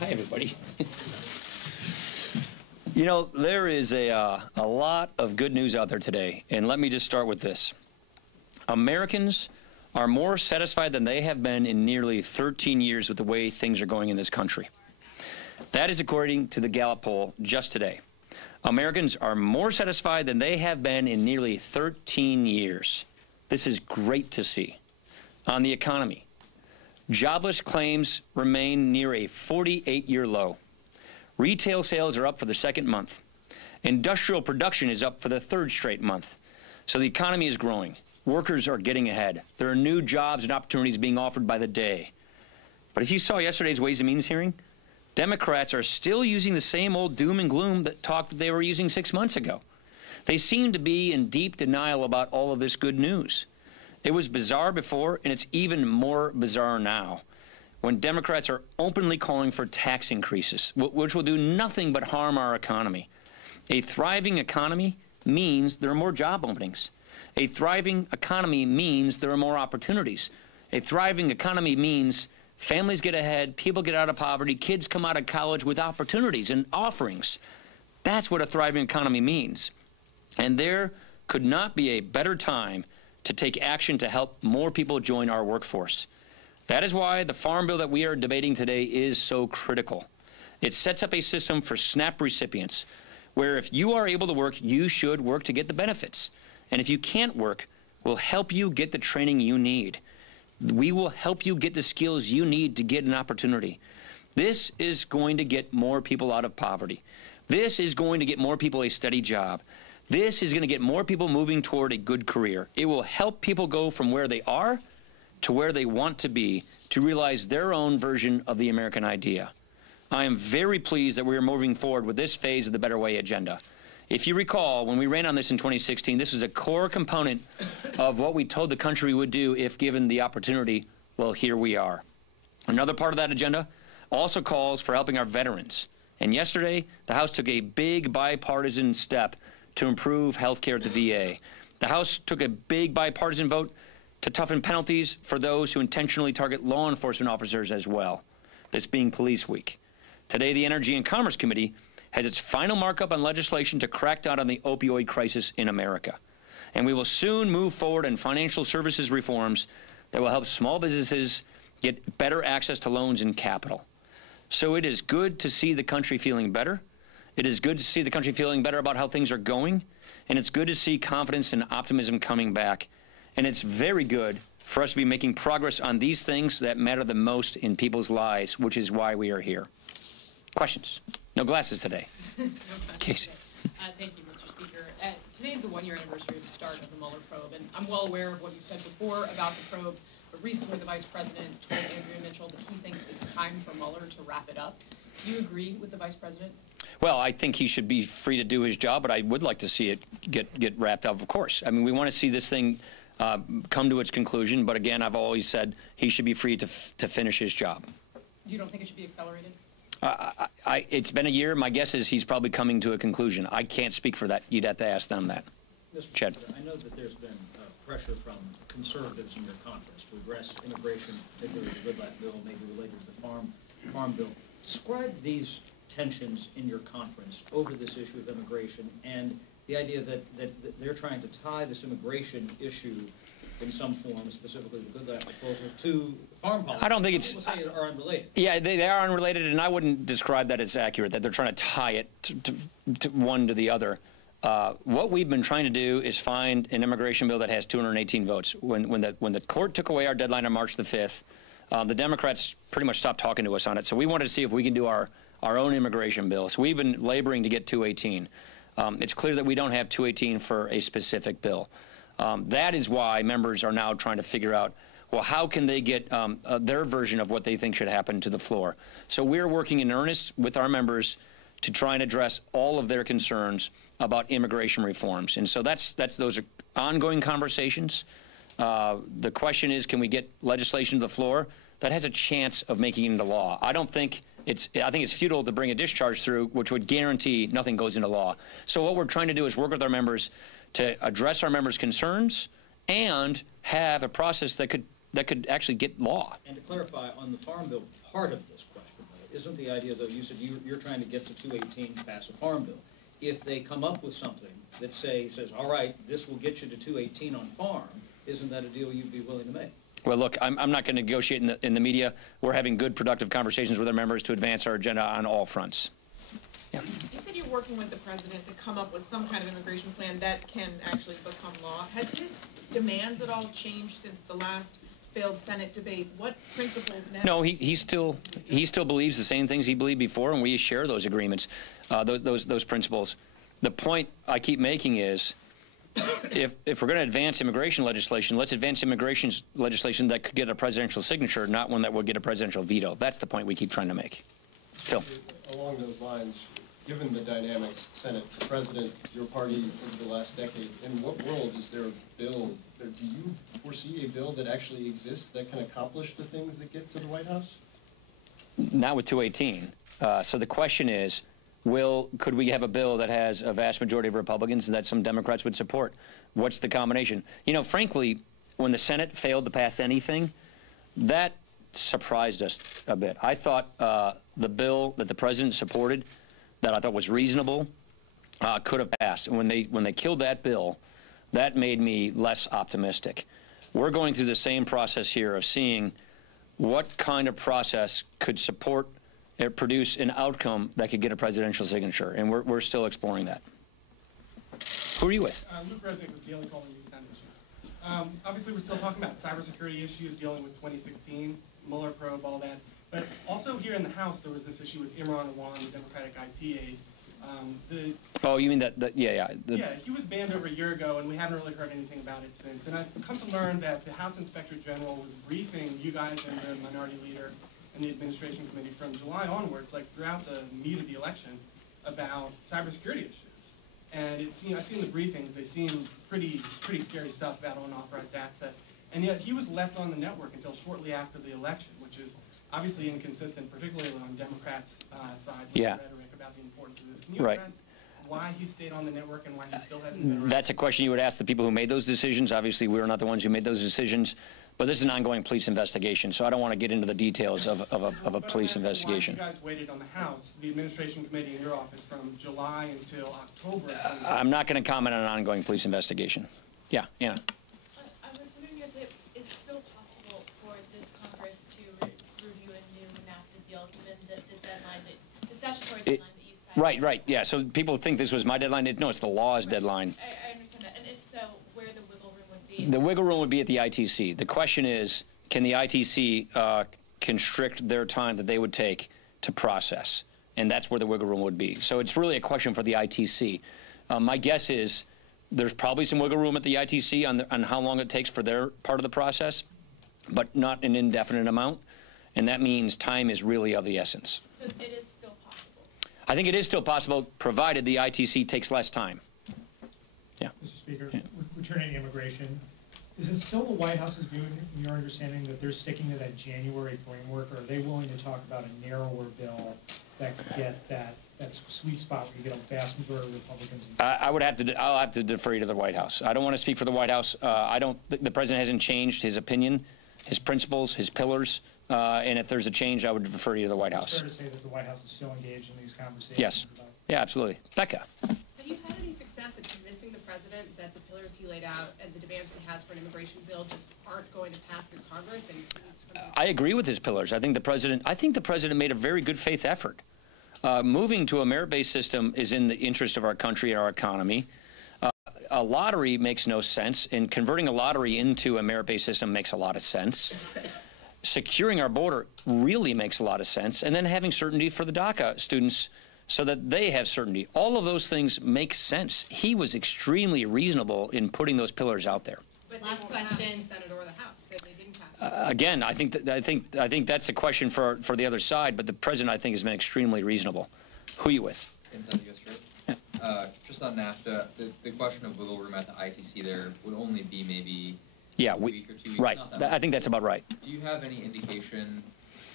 Hi, everybody. You know, there is a lot of good news out there today, and let me just start with this. Americans are more satisfied than they have been in nearly 13 years with the way things are going in this country. That is according to the Gallup poll just today. Americans are more satisfied than they have been in nearly 13 years. This is great to see. On the economy, jobless claims remain near a 48-year low. Retail sales are up for the second month. Industrial production is up for the third straight month. So the economy is growing. Workers are getting ahead. There are new jobs and opportunities being offered by the day. But if you saw yesterday's Ways and Means hearing, Democrats are still using the same old doom and gloom that talk they were using 6 months ago. They seem to be in deep denial about all of this good news. It was bizarre before, and it's even more bizarre now, when Democrats are openly calling for tax increases, which will do nothing but harm our economy. A thriving economy means there are more job openings. A thriving economy means there are more opportunities. A thriving economy means families get ahead, people get out of poverty, kids come out of college with opportunities and offerings. That's what a thriving economy means. And there could not be a better time to take action to help more people join our workforce. That is why the Farm Bill that we are debating today is so critical. It sets up a system for SNAP recipients, where if you are able to work, you should work to get the benefits. And if you can't work, we'll help you get the training you need. We will help you get the skills you need to get an opportunity. This is going to get more people out of poverty. This is going to get more people a steady job. This is going to get more people moving toward a good career. It will help people go from where they are to where they want to be, to realize their own version of the American idea. I am very pleased that we are moving forward with this phase of the Better Way agenda. If you recall, when we ran on this in 2016, this was a core component of what we told the country would do if given the opportunity. Well, here we are. Another part of that agenda also calls for helping our veterans. And yesterday, the House took a big bipartisan step to improve health care at the VA. The House took a big bipartisan vote to toughen penalties for those who intentionally target law enforcement officers as well, this being Police Week. Today, the Energy and Commerce Committee has its final markup on legislation to crack down on the opioid crisis in America. And we will soon move forward on financial services reforms that will help small businesses get better access to loans and capital. So it is good to see the country feeling better. It is good to see the country feeling better about how things are going. And it's good to see confidence and optimism coming back. And it's very good for us to be making progress on these things that matter the most in people's lives, which is why we are here. Questions? No glasses today. No questions. Casey. Thank you, Mr. Speaker. Today is the one-year anniversary of the start of the Mueller probe, and I'm well aware of what you said before about the probe, but recently the Vice President told Andrea Mitchell that he thinks it's time for Mueller to wrap it up. Do you agree with the Vice President? Well, I think he should be free to do his job, but I would like to see it get wrapped up, of course. I mean, we want to see this thing come to its conclusion, but again, I've always said he should be free to finish his job. You don't think it should be accelerated? It's been a year. My guess is he's probably coming to a conclusion. I can't speak for that. You'd have to ask them that. Mr. Chad. I know that there's been pressure from conservatives in your conference to address immigration, particularly the Goodlatte bill, maybe related to the farm bill. Describe these tensions in your conference over this issue of immigration and the idea that they're trying to tie this immigration issue in some form, specifically the Goodlatte proposal, to farm policy. I don't think it's... People say are unrelated. Yeah, they are unrelated, and I wouldn't describe that as accurate, that they're trying to tie it to one to the other. What we've been trying to do is find an immigration bill that has 218 votes. When the court took away our deadline on March the 5th, the Democrats pretty much stopped talking to us on it. So we wanted to see if we can do our own immigration bill. So we've been laboring to get 218. It's clear that we don't have 218 for a specific bill. That is why members are now trying to figure out, well, how can they get their version of what they think should happen to the floor? So we're working in earnest with our members to try and address all of their concerns about immigration reforms. And so those are ongoing conversations. The question is, can we get legislation to the floor that has a chance of making it into law? I think it's futile to bring a discharge through, which would guarantee nothing goes into law. So what we're trying to do is work with our members to address our members' concerns and have a process that could actually get law. And to clarify, on the Farm Bill, part of this question, Isn't the idea, though, you said you're trying to get to 218 to pass a farm bill. If they come up with something that says, all right, this will get you to 218 on farm, isn't that a deal you'd be willing to make? Well, look, I'm not going to negotiate in the media. We're having good, productive conversations with our members to advance our agenda on all fronts. Yeah. You said you're working with the president to come up with some kind of immigration plan that can actually become law. Has his demands at all changed since the last failed Senate debate? What principles now? No, he still believes the same things he believed before, and we share those agreements, those principles. The point I keep making is, if we're going to advance immigration legislation, let's advance immigration legislation that could get a presidential signature, not one that would get a presidential veto. That's the point we keep trying to make. Phil. Along those lines, given the dynamics, Senate to President, your party over the last decade, in what world is there a bill, do you foresee a bill that actually exists that can accomplish the things that get to the White House? Not with 218. So the question is, could we have a bill that has a vast majority of Republicans and that some Democrats would support? What's the combination? You know, frankly, when the Senate failed to pass anything, that surprised us a bit. I thought the bill that the president supported, that I thought was reasonable, could have passed. And when they killed that bill, that made me less optimistic. We're going through the same process here of seeing what kind of process could support or produce an outcome that could get a presidential signature, and we're still exploring that. Who are you with? Luke Resnick with Daily Calling News Foundation. Obviously, we're still talking about cybersecurity issues dealing with 2016, Mueller probe, all that. But also here in the House, there was this issue with Imran Awan, the Democratic IT aide. Oh, you mean that? Yeah. Yeah, he was banned over a year ago, and we haven't really heard anything about it since. And I've come to learn that the House Inspector General was briefing you guys and the Minority Leader and the Administration Committee from July onwards, like throughout the meat of the election, about cybersecurity issues. And I've seen the briefings; they seem pretty scary stuff about unauthorized access. And yet he was left on the network until shortly after the election, which is obviously inconsistent, particularly on Democrats' side with the rhetoric about the importance of this. Can you address why he stayed on the network and why he still hasn't been arrested? That's a question you would ask the people who made those decisions. Obviously, we were not the ones who made those decisions. But this is an ongoing police investigation, so I don't want to get into the details of a police investigation. Why you guys waited on the House, the Administration Committee in your office, from July until October? I'm not going to comment on an ongoing police investigation. Yeah, Anna. I was wondering if it is still possible for this Congress to review a new NAFTA deal, given the deadline, the statutory deadline that you cited. Right, yeah. So people think this was my deadline. No, it's the law's deadline. I understand that. And if so, where the wiggle room would be? The wiggle room would be at the ITC. The question is, can the ITC constrict their time that they would take to process? And that's where the wiggle room would be. So it's really a question for the ITC. My guess is there's probably some wiggle room at the ITC on how long it takes for their part of the process, but not an indefinite amount. And that means time is really of the essence. So it is still possible? I think it is still possible, provided the ITC takes less time. Yeah. Mr. Speaker, returning to immigration, is it still the White House's view, in your understanding, that they're sticking to that January framework, or are they willing to talk about a narrower bill that could get that sweet spot where you get a vast majority of Republicans? I'll have to defer you to the White House. I don't want to speak for the White House. The president hasn't changed his opinion, his principles, his pillars. And if there's a change, I would defer you to the White House. It's fair to say that the White House is still engaged in these conversations? Yes. Yeah, absolutely. Becca. Have you had any success in convincing the president that the pillars he laid out and the demands he has for an immigration bill just aren't going to pass through Congress? And I agree with his pillars. I think the president made a very good faith effort. Moving to a merit-based system is in the interest of our country and our economy. A lottery makes no sense, and converting a lottery into a merit-based system makes a lot of sense. Securing our border really makes a lot of sense, and then having certainty for the DACA students so that they have certainty. All of those things make sense. He was extremely reasonable in putting those pillars out there. But Last question. The Senate or the House if they didn't pass. Again, I think that's a question for the other side, but the president, I think, has been extremely reasonable. Who are you with? Inside the straight. Just on NAFTA, the question of wiggle room at the ITC there would only be maybe a week or 2 weeks. Right. Not that I think that's about right. Do you have any indication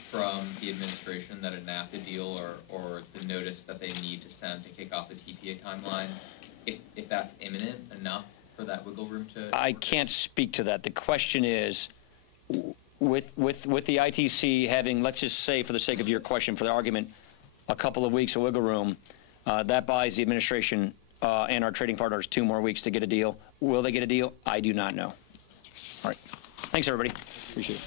from the administration that a NAFTA deal or the notice that they need to send to kick off the TPA timeline, if that's imminent enough for that wiggle room to? I can't speak to that. The question is, with the ITC having, let's just say, for the sake of your question, for the argument, a couple of weeks of wiggle room, that buys the administration and our trading partners 2 more weeks to get a deal. Will they get a deal? I do not know. All right. Thanks, everybody. Appreciate it.